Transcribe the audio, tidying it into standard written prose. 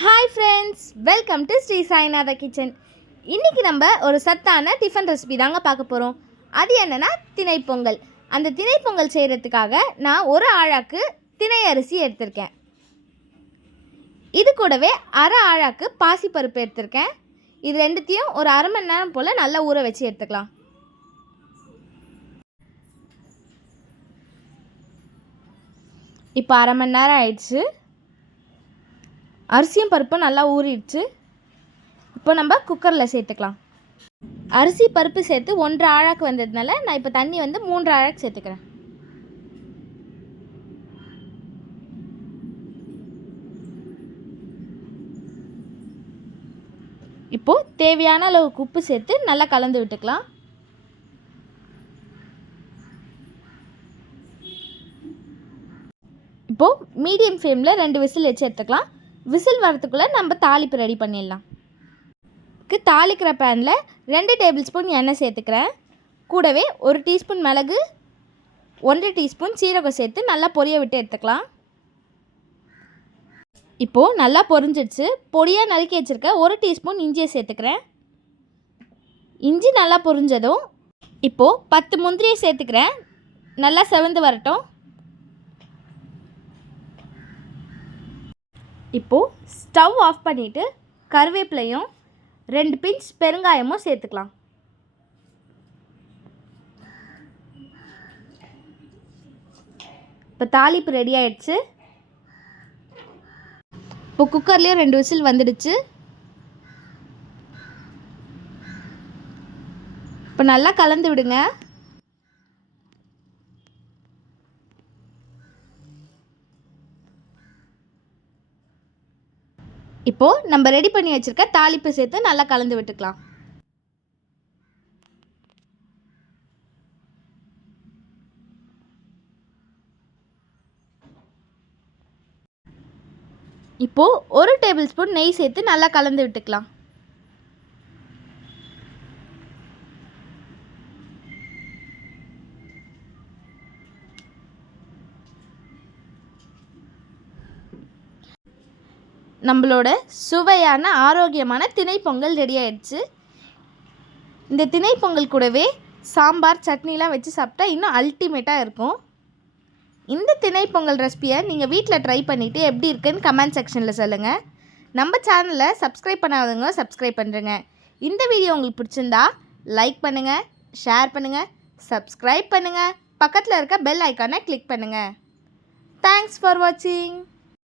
Hi friends, welcome to Shri Sainatha kitchen. இன்றைக்கி நம்ம ஒரு சத்தான டிஃபன் ரெசிபி தாங்க பார்க்க போகிறோம். அது என்னென்னா திணை பொங்கல். அந்த திணை பொங்கல் செய்கிறதுக்காக நான் ஒரு ஆழாக்கு திணை அரிசி எடுத்திருக்கேன். இது கூடவே அரை ஆழாக்கு பாசிப்பருப்பு எடுத்திருக்கேன். இது ரெண்டுத்தையும் ஒரு அரை மணி நேரம் போல் நல்லா ஊற வச்சு எடுத்துக்கலாம். இப்போ அரை மணி நேரம் ஆயிடுச்சு. அரிசியும் பருப்பும் நல்லா ஊறிடுச்சு. இப்போ நம்ம குக்கரில் சேர்த்துக்கலாம். அரிசி பருப்பு சேர்த்து 1.5 ஆழாக்கு வந்ததுனால நான் இப்போ தண்ணி 3 ஆழாக்கு சேர்த்துக்கிறேன். இப்போது தேவையான அளவுக்கு உப்பு சேர்த்து நல்லா கலந்து விட்டுக்கலாம். இப்போது மீடியம் ஃப்ளேமில் 2 விசில் வச்சு எடுத்துக்கலாம். விசில் வரத்துக்குள்ளே நம்ம தாளிப்பு ரெடி பண்ணிடலாம். தாளிக்கிற பேனில் 2 டேபிள் ஸ்பூன் எண்ணெய் சேர்த்துக்கிறேன். கூடவே 1 டீஸ்பூன் மிளகு, 1 டீஸ்பூன் சீரகம் சேர்த்து நல்லா பொரிய விட்டு எடுத்துக்கலாம். இப்போது நல்லா பொரிஞ்சிடுச்சு. பொடியாக நறுக்கி வச்சுருக்க 1 டீஸ்பூன் இஞ்சியை சேர்த்துக்கிறேன். இஞ்சி நல்லா பொரிஞ்சதும் இப்போது 10 முந்திரியை சேர்த்துக்கிறேன். நல்லா செவந்து வரட்டும். இப்போது ஸ்டவ் ஆஃப் பண்ணிவிட்டு கருவேப்பிலையும் 2 பிஞ்ச் பெருங்காயமும் சேர்த்துக்கலாம். இப்போ தாளிப்பு ரெடி ஆயிடுச்சு. இப்போ குக்கர்லேயும் 2 விசில் வந்துடுச்சு. இப்போ நல்லா கலந்து விடுங்க. இப்போது நம்ம ரெடி பண்ணி வச்சுருக்க தாளிப்பு சேர்த்து நல்லா கலந்து விட்டுக்கலாம். இப்போது 1 டேபிள் ஸ்பூன் நெய் சேர்த்து நல்லா கலந்து விட்டுக்கலாம். நம்மளோட சுவையான ஆரோக்கியமான திணை பொங்கல் ரெடி ஆயிடுச்சு. இந்த திணை பொங்கல் கூடவே சாம்பார் சட்னிலாம் வச்சு சாப்பிட்டா இன்னும் அல்டிமேட்டாக இருக்கும். இந்த திணை பொங்கல் ரெசிபியை நீங்கள் வீட்டில் ட்ரை பண்ணிவிட்டு எப்படி இருக்குன்னு கமெண்ட் செக்ஷனில் சொல்லுங்கள். நம்ம சேனலை சப்ஸ்கிரைப் பண்ணாதவங்க சப்ஸ்கிரைப் பண்ணுறேங்க. இந்த வீடியோ உங்களுக்கு பிடிச்சிருந்தா லைக் பண்ணுங்கள், ஷேர் பண்ணுங்கள், சப்ஸ்கிரைப் பண்ணுங்கள், பக்கத்தில் இருக்க பெல் ஐக்கானை கிளிக் பண்ணுங்கள். தேங்க்ஸ் ஃபார் வாட்சிங்.